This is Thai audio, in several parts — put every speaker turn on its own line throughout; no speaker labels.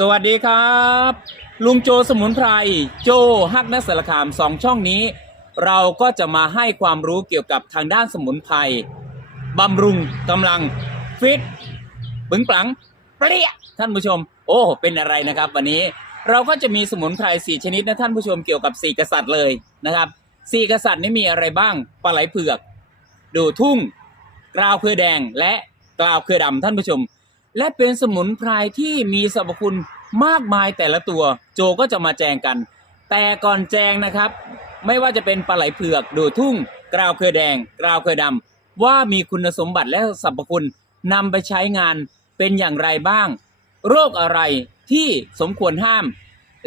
สวัสดีครับ ลุงโจสมุนไพรโจฮักนักสารคามสองช่องนี้ เราก็จะมาให้ความรู้เกี่ยวกับทางด้านสมุนไพรบำรุงกำลังฟิตปึงปลังเปรี้ยท่านผู้ชม โอ้เป็นอะไรนะครับ วันนี้เราก็จะมีสมุนไพรสี่ชนิดนะท่านผู้ชมเกี่ยวกับสี่กษัตริย์เลยนะครับสี่กษัตริย์นี้มีอะไรบ้างปลาไหลเผือก ดูทุ่ง กราวเครือแดงและกราวเครือดำท่านผู้ชม และเป็นสมุนไพรที่มีสรรพคุณมากมายแต่ละตัว โจก็จะมาแจงกัน แต่ก่อนแจงนะครับ ไม่ว่าจะเป็นปลาไหลเผือกดูทุ่ง กราวเครือแดง กราวเครือดำว่ามีคุณสมบัติและสรรพคุณนำไปใช้งานเป็นอย่างไรบ้าง โรคอะไรที่สมควรห้าม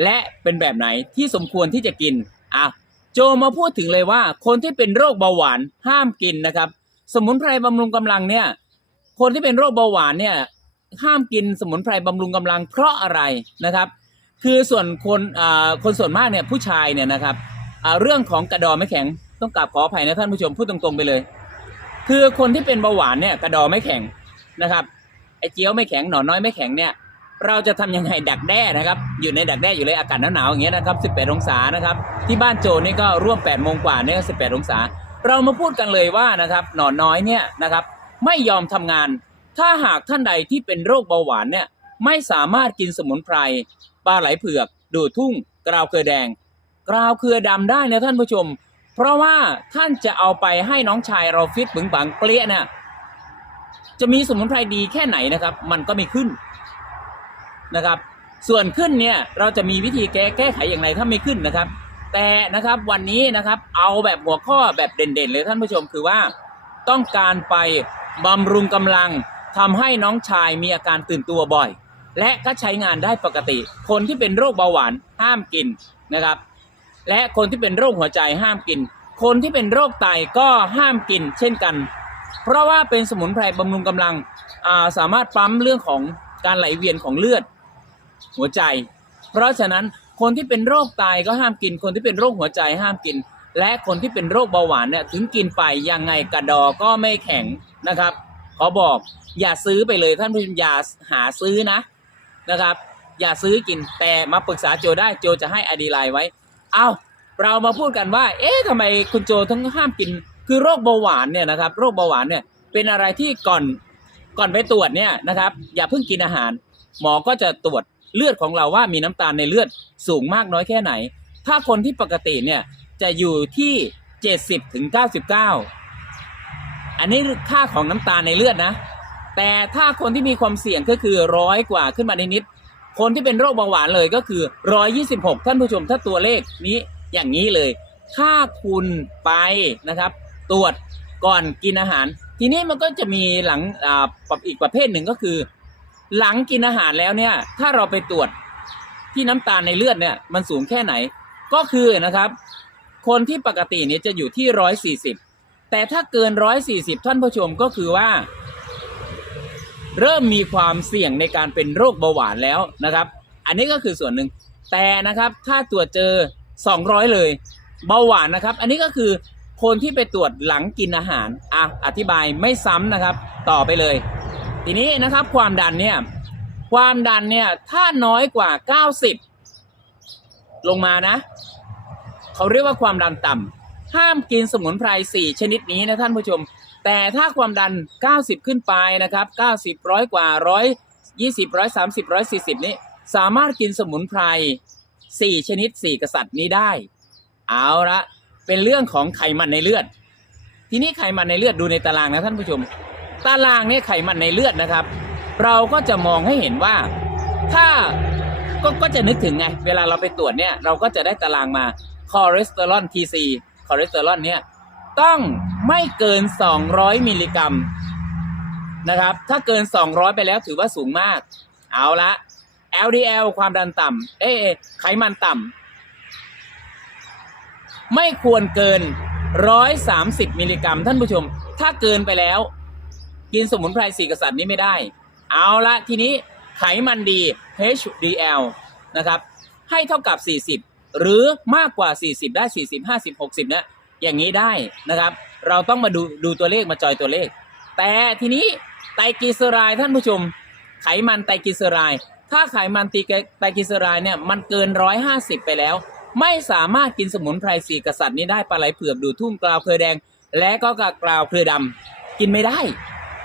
และเป็นแบบไหนที่สมควรที่จะกินอะโจมาพูดถึงเลยว่า คนที่เป็นโรคเบาหวานห้ามกินนะครับ สมุนไพรบำรุงกำลังเนี่ย คนที่เป็นโรคเบาหวานเนี่ย ห้ามกินสมุนไพรบำรุงกำลังเพราะอะไรนะครับ คือส่วนคนคนส่วนมากเนี่ยผู้ชายเนี่ยนะครับเรื่องของกระดอไม่แข็งต้องกราบขออภัยนะท่านผู้ชมพูดตรงๆไปเลย คือคนที่เป็นเบาหวานเนี่ยกระดอไม่แข็งนะครับไอ้เจียวไม่แข็งหนอนน้อยไม่แข็งเนี่ยเราจะทำยังไงดักแด้นะครับ อยู่ในดักแด้อยู่เลยอากาศหนาวๆอย่างเงี้ยนะครับ 18 องศานะครับ ที่บ้านโจนี่ก็ร่วม 8 โมงกว่าเนี่ย18 องศา เรามาพูดกันเลยว่านะครับ หนอนน้อยเนี่ยนะครับ ไม่ยอมทำงาน ถ้าหากท่านใดที่เป็นโรคเบาหวานเนี่ยไม่สามารถกินสมุนไพรปลาไหลเผือก ดูดทุ่ง กราวเครือแดง กราวเครือดำได้นะท่านผู้ชม เพราะว่าท่านจะเอาไปให้น้องชายเราฟิตปึงปังเปรี้ยเนี่ยจะมีสมุนไพรดีแค่ไหนนะครับ มันก็ไม่ขึ้นนะครับ ส่วนขึ้นเนี่ยเราจะมีวิธีแก้แก้ไขอย่างไรถ้าไม่ขึ้นนะครับ แต่นะครับวันนี้นะครับเอาแบบหัวข้อแบบเด่นๆเลยท่านผู้ชมคือว่าต้องการไปบำรุงกำลัง ทำให้น้องชายมีอาการตื่นตัวบ่อย และก็ใช้งานได้ปกติ คนที่เป็นโรคเบาหวานห้ามกินนะครับ และคนที่เป็นโรคหัวใจห้ามกิน คนที่เป็นโรคไตก็ห้ามกินเช่นกัน เพราะว่าเป็นสมุนไพรบำรุงกำลังาสามารถปั๊มเรื่องของการไหลเวียนของเลือด หัวใจ เพราะฉะนั้นคนที่เป็นโรคไตก็ห้ามกิน คนที่เป็นโรคหัวใจห้ามกิน และคนที่เป็นโรคเบาหวานเนี่ยถึงกินไปยังไงกระดอก็ไม่แข็งนะครับ อบอกอย่าซื้อไปเลยท่านผู้ชมอย่าหาซื้อนะนะครับ อย่าซื้อกินแต่มาปรึกษาโจได้โจจะให้อดีไลน์ไว้ เอาเรามาพูดกันว่า เอ๊ะทำไมคุณโจทั้งห้ามกิน คือโรคเบาหวานเนี่ยนะครับ โรคเบาหวานเนี่ยเป็นอะไรที่ก่อนก่อนไปตรวจเนี่ยนะครับ อย่าเพิ่งกินอาหาร หมอก็จะตรวจเลือดของเราว่ามีน้ำตาลในเลือดสูงมากน้อยแค่ไหน ถ้าคนที่ปกติเนี่ยจะอยู่ที่ 70ถึง99 อันนี้ค่าของน้ำตาลในเลือดนะ แต่ถ้าคนที่มีความเสี่ยงก็คือร้อยกว่าขึ้นมาในนิด คนที่เป็นโรคเบาหวานเลยก็คือ 126 ท่านผู้ชมถ้าตัวเลขนี้อย่างนี้เลย ถ้าคุณไปนะครับ ตรวจก่อนกินอาหาร ทีนี้มันก็จะมีหลังออีกประเภทหนึ่งก็คือ หลังกินอาหารแล้วเนี่ย ถ้าเราไปตรวจที่น้ำตาลในเลือดเนี่ยมันสูงแค่ไหน ก็คือนะครับ คนที่ปกติเนี่ยจะอยู่ที่ร้อยสี่สิบ แต่ถ้าเกินร้อยสี่สิบท่านผู้ชมก็คือว่า เริ่มมีความเสี่ยงในการเป็นโรคเบาหวานแล้วนะครับ อันนี้ก็คือส่วนหนึ่งแต่นะครับถ้าตรวจเจอ 200 เลยเบาหวานนะครับ อันนี้ก็คือคนที่ไปตรวจหลังกินอาหารอะอธิบายไม่ซ้ำนะครับ ต่อไปเลย ทีนี้นะครับความดันเนี่ยความดันเนี่ยถ้าน้อยกว่า 90 ลงมานะ เขาเรียกว่าความดันต่ำ ห้ามกินสมุนไพร4 ชนิดนี้นะท่านผู้ชม แต่ถ้าความดัน 90 ขึ้นไปนะครับ 90ร้อยกว่าร้อยยี่สิบร้อยสามสิบร้อยสี่สิบนี้ สามารถกินสมุนไพร4ชนิด4กษัตริย์นี้ได้ เอาละเป็นเรื่องของไขมันในเลือด ทีนี้ไขมันในเลือดดูในตารางนะท่านผู้ชม ตารางนี่ยไขมันในเลือดนะครับ เราก็จะมองให้เห็นว่า ถ้าก็ก็จะนึกถึงไง เวลาเราไปตรวจเนี่ย เราก็จะได้ตารางมาคอเลสเตอรอล TC ค อเลสเตอรอลเนี่ยต้องไม่เกิน 200 มิลลิกรัมนะครับ ถ้าเกิน 200 ไปแล้วถือว่าสูงมาก เอาละ LDL ความดันต่ำเอ๊ะไขมันต่ำไม่ควรเกิน 130 มิลลิกรัม ท่านผู้ชม ถ้าเกินไปแล้ว กินสมุนไพรสี่กษัตริย์นี้ไม่ได้ เอาละทีนี้ไขมันดี HDL นะครับ ให้เท่ากับ 40 หรือมากกว่า 40 ได้ 40 50 60นะอย่างนี้ได้นะครับ เราต้องมาดูดูตัวเลขมาจอยตัวเลข แต่ทีนี้ไตรกลีเซอไรด์ท่านผู้ชม ไขมันไตรกลีเซอไรด์ถ้าไขมันตีไตรกลีเซอไรด์เนี่ยมันเกินร้อยห้าสิบไปแล้ว ไม่สามารถกินสมุนไพรสีกษัตริย์นี้ได้ปลาไหลเผือกดูทุ่งกลาวเครือแดง และก็กลาวเครือดำกินไม่ได้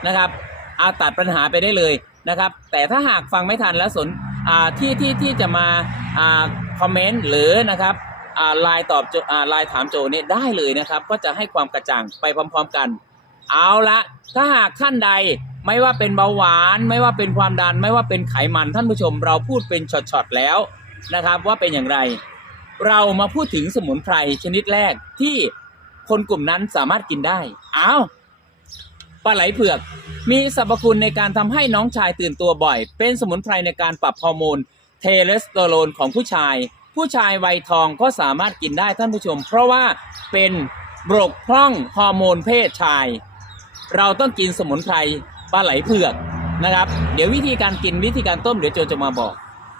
นะครับเอาตัดปัญหาไปได้เลยนะครับ แต่ถ้าหากฟังไม่ทันแล้วสนที่ที่ที่จะมา คอมเมนต์หรือนะครับอ่าไลน์ตอบโจอ่าไลน์ถามโจเนี่ยได้เลยนะครับ ก็จะให้ความกระจ่างไปพร้อมๆกัน เอาละถ้าหากท่านใดไม่ว่าเป็นเบาหวาน ไม่ว่าเป็นความดัน ไม่ว่าเป็นไขมันท่านผู้ชม เราพูดเป็นช็อตๆแล้วนะครับว่าเป็นอย่างไร เรามาพูดถึงสมุนไพรชนิดแรกที่คนกลุ่มนั้นสามารถกินได้อ้าวปลาไหลเผือก มีสรรพคุณในการทำให้น้องชายตื่นตัวบ่อย เป็นสมุนไพรในการปรับฮอร์โมน เทเลสเตอโรนของผู้ชาย ผู้ชายวัยทองก็สามารถกินได้ท่านผู้ชม เพราะว่าเป็นบกพร่องฮอร์โมนเพศชาย เราต้องกินสมุนไพรปลาไหลเผือกนะครับ เดี๋ยววิธีการกินวิธีการต้มเดี๋ยวโจจะมาบอก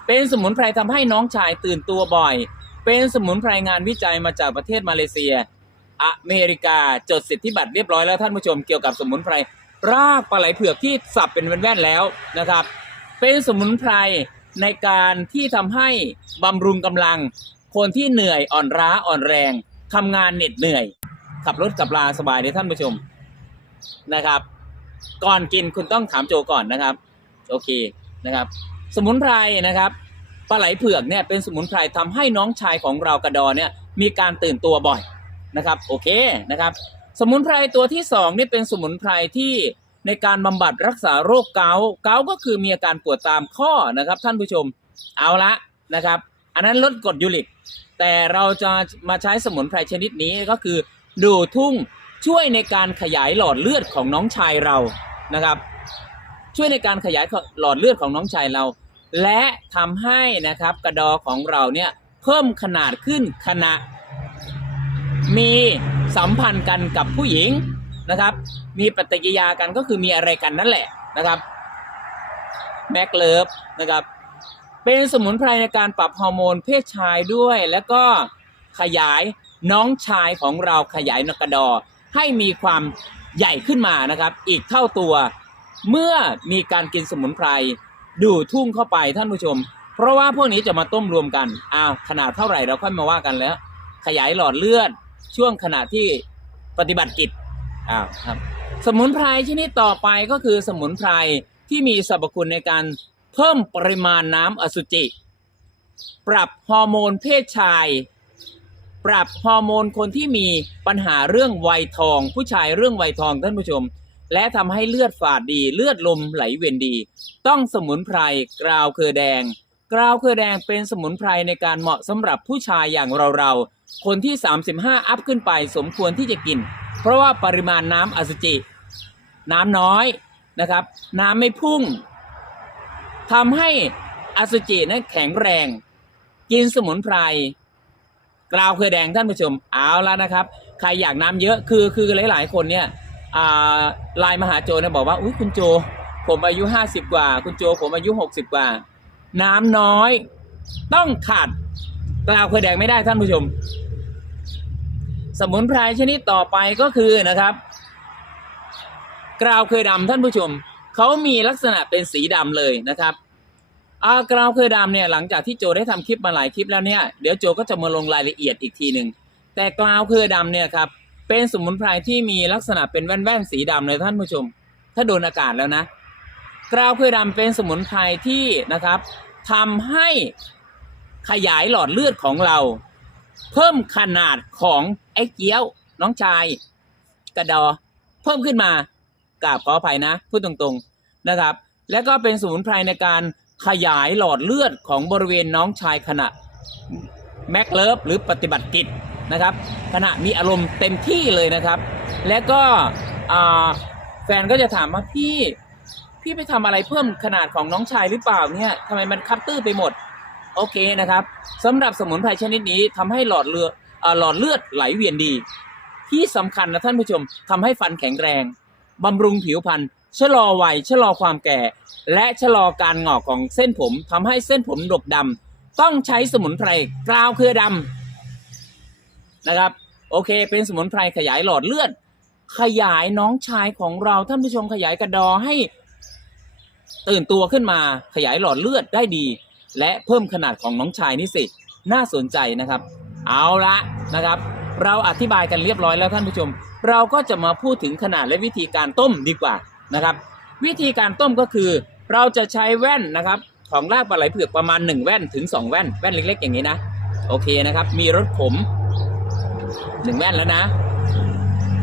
เป็นสมุนไพรทำให้น้องชายตื่นตัวบ่อย เป็นสมุนไพรงานวิจัยมาจากประเทศมาเลเซีย อเมริกาจดสิทธิบัตรเรียบร้อยแล้วท่านผู้ชมเกี่ยวกับสมุนไพรรากปลาไหลเผือกที่สับเป็นแว่นๆแล้วนะครับ เป็นสมุนไพร ในการที่ทำให้บำรุงกำลัง คนที่เหนื่อยอ่อนล้าอ่อนแรงทำงานเหน็ดเหนื่อย ขับรถขับลาสบายเลยท่านผู้ชมนะครับ ก่อนกินคุณต้องถามโจก่อนนะครับ โอเคนะครับ สมุนไพรนะครับปลาไหลเผือกเนี่ยเป็นสมุนไพรทำให้น้องชายของเรากระดอเนี่ยมีการตื่นตัวบ่อยนะครับ โอเคนะครับ สมุนไพรตัวที่สองนี่เป็นสมุนไพรที่ ในการบำบัดรักษาโรคเกาต์เกาต์ก็คือมีอาการปวดตามข้อนะครับท่านผู้ชมเอาละนะครับ อันนั้นลดกรดยูริก แต่เราจะมาใช้สมุนไพรชนิดนี้ก็คือดูทุ่งช่วยในการขยายหลอดเลือดของน้องชายเรานะครับ ช่วยในการขยายหลอดเลือดของน้องชายเรา และทำให้นะครับกระดอของเราเนี่ยเพิ่มขนาดขึ้นขณะมีสัมพันธ์กันกับผู้หญิง นะครับ มีปฏิกิริยากันก็คือมีอะไรกันนั่นแหละนะครับแม็กเลิฟนะครับ เป็นสมุนไพรในการปรับฮอร์โมนเพศชายด้วย แล้วก็ขยายน้องชายของเราขยายนกระดอ ให้มีความใหญ่ขึ้นมานะครับ อีกเท่าตัว เมื่อมีการกินสมุนไพรดูดทุ่งเข้าไปท่านผู้ชม เพราะว่าพวกนี้จะมาต้มรวมกันอ้าวขนาดเท่าไหร่เราค่อยมาว่ากันแล้ว ขยายหลอดเลือดช่วงขณะที่ปฏิบัติกิจ อ้าวครับ สมุนไพรชนิดต่อไปก็คือสมุนไพรที่มีสรรพคุณในการเพิ่มปริมาณน้ำอสุจิ ปรับฮอร์โมนเพศชาย ปรับฮอร์โมนคนที่มีปัญหาเรื่องวัยทอง ผู้ชายเรื่องวัยทองท่านผู้ชม และทำให้เลือดฝาดดีเลือดลมไหลเวียนดี ต้องสมุนไพรกราวเครือแดง กราวเครือแดงเป็นสมุนไพรในการเหมาะสำหรับผู้ชายอย่างเราๆคนที่ 35 อัพขึ้นไปสมควรที่จะกิน เพราะว่าปริมาณน้ำอสุจิ น้ำน้อยนะครับ น้ำไม่พุ่งทำให้อสุจินั้นแข็งแรง กินสมุนไพรกราวเครือแดงท่านผู้ชมเอาแล้วนะครับ ใครอยากน้ำเยอะคือคือหลาย ๆ คนเนี่ยอ่าไลน์มหาโจเนี่ยบอกว่าอุ้ยคุณโจ ผมอายุห้าสิบกว่า คุณโจผมอายุหกสิบกว่า น้ำน้อย ต้องขาดกราวเครือแดงไม่ได้ท่านผู้ชม สมุนไพรชนิดต่อไปก็คือนะครับ กราวเคยดำท่านผู้ชมเขามีลักษณะเป็นสีดำเลยนะครับอากราวเคยดำเนี่ยหลังจากที่โจได้ทำคลิปมาหลายคลิปแล้วเนี่ยเดี๋ยวโจก็จะมาลงรายละเอียดอีกทีหนึ่งแต่กราวเคยดำเนี่ยครับเป็นสมุนไพรที่มีลักษณะเป็นแว่นๆสีดำเลยท่านผู้ชม ถ้าโดนอากาศแล้วนะ กราวเคยดำเป็นสมุนไพรที่นะครับทำให้ขยายหลอดเลือดของเรา เพิ่มขนาดของไอ้เกี้ยวน้องชาย กระดอ เพิ่มขึ้นมากราบขออภัยนะพูดตรงๆนะครับ และก็เป็นสมุนไพรในการขยายหลอดเลือดของบริเวณน้องชายขณะแม็กเลิฟหรือปฏิบัติกิจนะครับ ขณะมีอารมณ์เต็มที่เลยนะครับ และก็แฟนก็จะถามว่าพี่ พี่ไปทำอะไรเพิ่มขนาดของน้องชายหรือเปล่าเนี่ยทำไมมันคัตตื้อไปหมด โอเคนะครับสำหรับสมุนไพรชนิดนี้ทำให้หลอดเลือดหลอดเลือดไหลเวียนดี ที่สำคัญนะท่านผู้ชมทำให้ฟันแข็งแรงบำรุงผิวพรรณชะลอวัยชะลอความแก่ และชะลอการหงอกของเส้นผมทำให้เส้นผมดกดำต้องใช้สมุนไพรกราวเครือดำนะครับ โอเค เป็นสมุนไพรขยายหลอดเลือด ขยายน้องชายของเราท่านผู้ชมขยายกระดอให้ ตื่นตัวขึ้นมาขยายหลอดเลือดได้ดี และเพิ่มขนาดของน้องชายนี่สิ น่าสนใจนะครับ เอาละนะครับ เราอธิบายกันเรียบร้อยแล้วท่านผู้ชม เราก็จะมาพูดถึงขนาดและวิธีการต้มดีกว่านะครับ วิธีการต้มก็คือ เราจะใช้แว่นนะครับของรากปลาไหลเผือกประมาณ 1 แว่นถึง 2 แว่น แว่นเล็ก ๆ อย่างนี้นะ โอเคนะครับ มีรสขม 1 แว่นแล้วนะ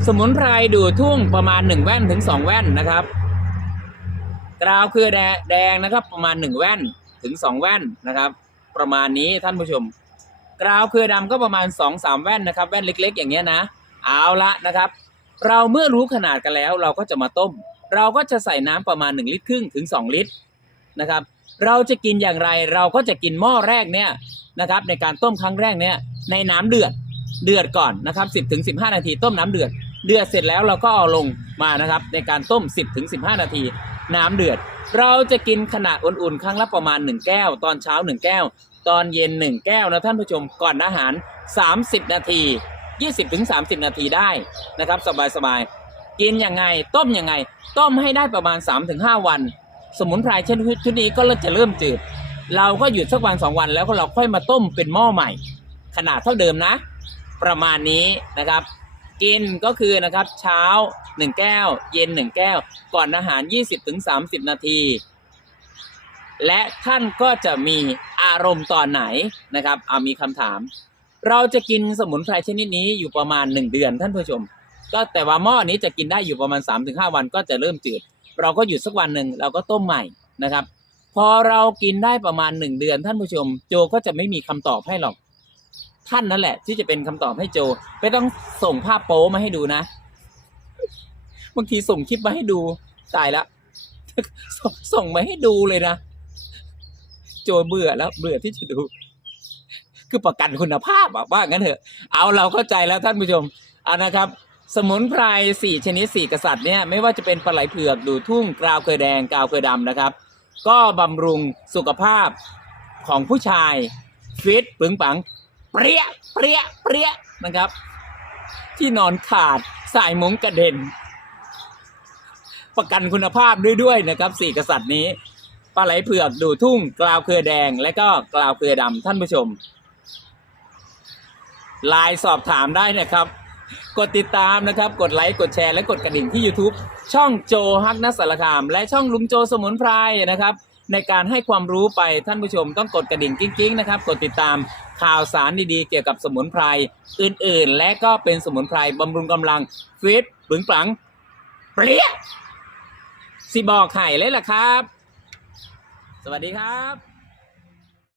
สมุนไพรดูดทุ่งประมาณ 1 แว่นถึง 2 แว่นนะครับ กราวเครือแดแดงนะครับประมาณ 1 แว่น ถึง 2 แว่นนะครับ ประมาณนี้ท่านผู้ชม กราวเครือดำก็ประมาณ 2-3 แว่นนะครับ แว่นเล็ก ๆ อย่างเงี้ยนะ เอาละนะครับ เราเมื่อรู้ขนาดกันแล้ว เราก็จะมาต้ม เราก็จะใส่น้ำประมาณ 1 ลิตรครึ่งถึง 2 ลิตรนะครับ เราจะกินอย่างไรเราก็จะกินหม้อแรกเนี่ยนะครับ ในการต้มครั้งแรกเนี่ยในน้ำเดือดเดือดก่อนนะครับ 10ถึง15 นาทีต้มน้ำเดือด เดือดเสร็จแล้วเราก็เอาลงมานะครับ ในการต้ม 10ถึง15 นาที น้ำเดือด เราจะกินขนาดอุ่นๆ ครั้งละประมาณ 1 แก้ว ตอนเช้า 1 แก้ว ตอนเย็น 1 แก้วนะท่านผู้ชมก่อนอาหาร 30 นาที 20ถึง30 นาทีได้นะครับ สบายๆ กินยังไงต้มยังไง ต้มให้ได้ประมาณ 3-5 วัน สมุนไพรเช่นชุดนี้ก็จะเริ่มจืด เราก็หยุดสักวันสองวันแล้วก็เราค่อยมาต้มเป็นหม้อใหม่ ขนาดเท่าเดิมนะ ประมาณนี้นะครับ กินก็คือนะครับเช้า 1 แก้ว เย็น 1 แก้ว ก่อนอาหาร 20-30 นาที และท่านก็จะมีอารมณ์ตอนไหนนะครับเอามีคำถาม เราจะกินสมุนไพรชนิดนี้อยู่ประมาณ 1 เดือนท่านผู้ชม ก็แต่ว่าหม้อนี้จะกินได้อยู่ประมาณ 3-5 วันก็จะเริ่มจืด เราก็หยุดสักวันหนึ่งเราก็ต้มใหม่นะครับ พอเรากินได้ประมาณหนึ่งเดือนท่านผู้ชม โจก็จะไม่มีคำตอบให้หรอก ท่านนั่นแหละ ที่จะเป็นคำตอบให้โจไม่ต้องส่งภาพโป๊มาให้ดูนะบางทีส่งคลิปมาให้ดูตายละสส่งมาให้ดูเลยนะโจเบื่อแล้วเบื่อที่จะดู คือประกันคุณภาพอะว่างั้นเถอะ เอาเราเข้าใจแล้วท่านผู้ชมเอานะครับ สมุนไพรสี่ชนิดสี่กษัตริย์เนี่ยไม่ว่าจะเป็นปลาไหลเผือกดูทุ่งกราวเคยแดงกราวเคยดำนะครับ ก็บำรุงสุขภาพของผู้ชายฟิตปึงปัง เปรี้ยเปรี้ยเปรี้ยนะครับ ที่นอนขาดสายมงกระเด็น ประกันคุณภาพด้วยด้วยนะครับสี่กษัตริย์นี้ปลาไหลเผือกดูทุ่งกราวเครือแดงและก็กราวเครือดำท่านผู้ชมไลน์สอบถามได้นะครับ กดติดตามนะครับ กดไลค์กดแชร์และกดกระดิ่งที่ YouTube ช่องโจฮักนัสสารคาม และช่องลุงโจสมุนไพรนะครับ ในการให้ความรู้ไปท่านผู้ชมต้องกดกระดิ่งกิ๊งๆนะครับ กดติดตามข่าวสารดีๆ เกี่ยวกับสมุนไพรอื่นๆ และก็เป็นสมุนไพรบำรุงกำลังฟิตปึงปลัง เปรี้ยสิบอกไข่เลยล่ะครับ สวัสดีครับ